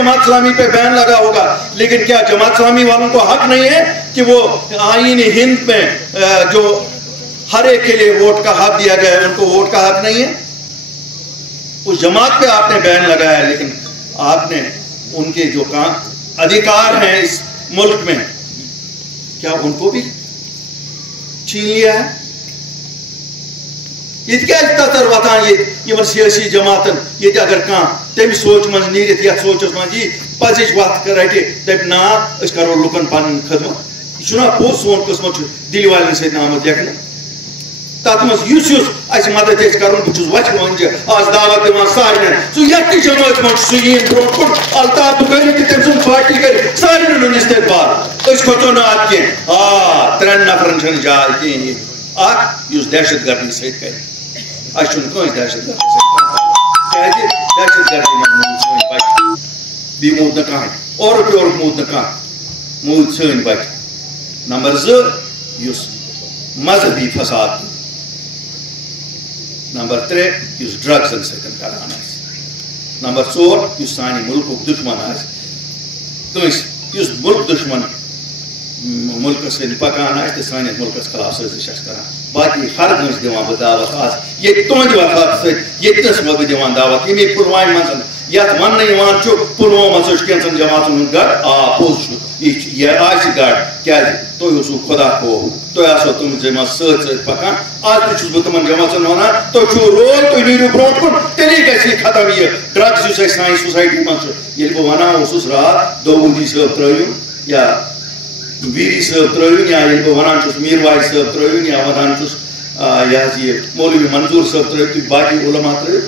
जमात इस्लामी पे बैन लगा होगा, लेकिन क्या जमात इस्लामी वालों को हक नहीं है कि वो आईन हिंद में जो हर एक के लिए वोट का हक दिया गया है, उनको वोट का हक नहीं है? उस जमात पे आपने बैन लगाया है, लेकिन आपने उनके जो अधिकार हैं इस मुल्क में, क्या उनको भी छीन लिया है? ततर वतान ये सियासी जमातन ये अगर तम सोच मज नीरित ये सोचस मज यी पजिच वत रटे दप ना करो लुकन पन खदमत, यह पोज सोन किस्मत दिल वाले सत आमत लेखन तथ मज मदद कर बहुत वच आज दावत दिवान सारे सू ये जमात मज सहीन ब्रो कुन अल्ताफ बुखारी तम सुन पार्टी कर सारे इस्तेबाल खोचो ना अत कह 3 नफरन जाय कह दहशत गर्दी सत कर दहशत गर्दी दहशत गर्दी बी मूद न कह और मूद न कह मूद सन बच। नंबर 2 मजहबी फसाद, नंबर 3 ड्रग्सन सत करान, नंबर 4 सान मुल्क दुश्मन कस मुल्क दुश्मन मुल्क पकान तो सानिस मुल्कस खिलाफ साजिश करान। बाकी हर कस दिवान बह दावत आज ये तुंद वफात सस बह दिवान दावत ये पुलवाम मन यथ वन पुलवामा कैंसन जमातन गढ़ आ पोज यह गढ़ क्या तुम खुदा खो तुम तुम जमा सत पकान आज तुम तुम जमातन वन तुम रोल तुम नीरू ब्रो कुन तेली ग खत्म ये ड्रग्स सान सोसाइटी मज बह वन रात दौदी साहब त्रयन या वीरी साहब त्रयन या बह वन मीरवाज साहब त्रयन या वन यह मौलवी मंजूर साहब त्रयन बाकी उलमा त्रयन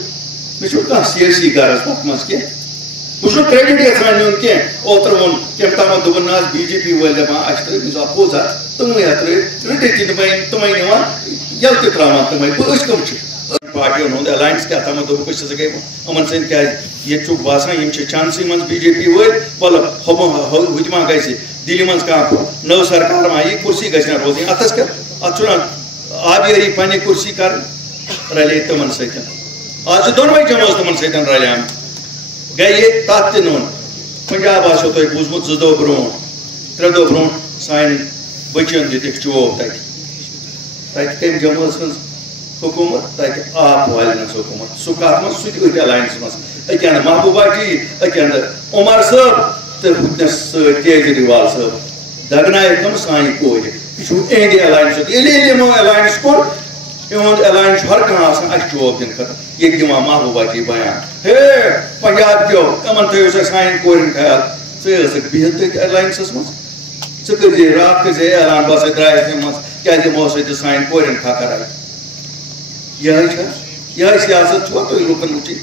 मे कह सियासी गरज तथ मज कह बह क्रेडिट यहां नुन कह ओतर वो कम तम दोपन ना बीजेपी वाल दपान अस अपोज तुम रटित तुम निवान यल त्रावान तुम कम पार्टियों हूं अलायंस क्या तम दोपस गई यमन सत क्या बसान चांसी मज बीजेपी वल वल हुतमा ग दिल्ली मज कह नव सरकार मा यी कुर्सी गि रोज अतस कर अत आबियरी पन्ने कुर्सी कर रले तमन सत आज दोनों जमात तमन सत रलियाम गई तथ तुन पंजाब आसो तुम बूजमुत 2 दह ब्रो 3 दह ब्रो सान बचन दिख चोब तत कम जमात हज हुकूमत तत आप वालन हुकूमत सह कत मज सह अलायंस मज अकन महबूबा जी अकन उमर साहब तो हुतनस केजरीवाल साहब दगनाय तम सान कोर यह अलायंस यमो अलायंस कोर इहद अलायंस हर कह चोब दिन खत ये दिवान महबूबा जी बयान हे पंजाब क्यों यमन थो सान कोर ख्याल क बिहत तथ अलायंस मज कर रात कर ऐलान बस द्रायस तम मज क्या दिमो सान कोर खकर यह सियासत तुम लुकन वुचिन